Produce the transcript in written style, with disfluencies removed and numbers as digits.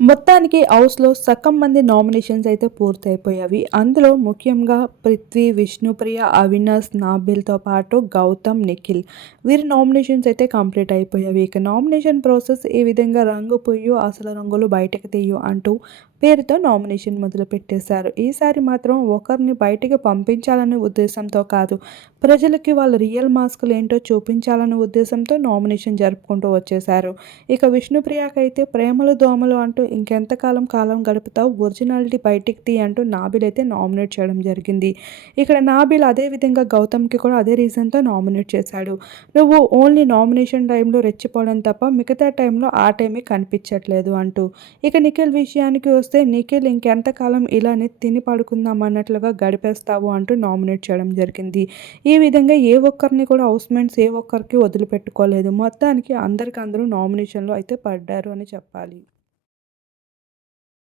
మొత్తానికి హౌస్‌లో సగం మంది నామినేషన్స్ అయితే పూర్తయిపోయావి. అందులో ముఖ్యంగా పృథ్వీ, విష్ణుప్రియ, అవినాష్, నాబిల్‌తో పాటు గౌతమ్, నిఖిల్ వీరి నామినేషన్స్ అయితే కంప్లీట్ అయిపోయాయి. ఇక నామినేషన్ ప్రాసెస్ ఈ విధంగా రంగు పుయ్యు అసలు రంగులు బయటకు తీయు అంటూ పేరుతో నామినేషన్ మొదలుపెట్టేశారు. ఈసారి మాత్రం ఒకరిని బయటికి పంపించాలనే ఉద్దేశంతో కాదు, ప్రజలకి వాళ్ళ రియల్ మాస్కులు ఏంటో చూపించాలనే ఉద్దేశంతో నామినేషన్ జరుపుకుంటూ వచ్చేశారు. ఇక విష్ణుప్రియకైతే ప్రేమలు దోమలు అంటూ ఇంకెంతకాలం కాలం గడుపుతావు, ఒరిజినాలిటీ బయటికి తీ అంటూ నాబిల్ అయితే నామినేట్ చేయడం జరిగింది. ఇక్కడ నాబిల్ అదే విధంగా గౌతమ్‌కి కూడా అదే రీజన్‌తో నామినేట్ చేశాడు. నువ్వు ఓన్లీ నామినేషన్ టైంలో రెచ్చిపోవడం తప్ప మిగతా టైంలో ఆటేమీ కనిపించట్లేదు అంటూ. ఇక నిఖిల్ విషయానికి వస్తే నిఖిల్ ఇంకెంతకాలం ఇలానే తిని పడుకుందాం అన్నట్లుగా గడిపేస్తావు అంటూ నామినేట్ చేయడం జరిగింది. ఈ విధంగా ఏ ఒక్కరిని కూడా హౌస్‌మేట్స్ ఏ ఒక్కరికి వదిలిపెట్టుకోలేదు. మొత్తానికి అందరికందరూ నామినేషన్‌లో అయితే పడ్డారు అని చెప్పాలి.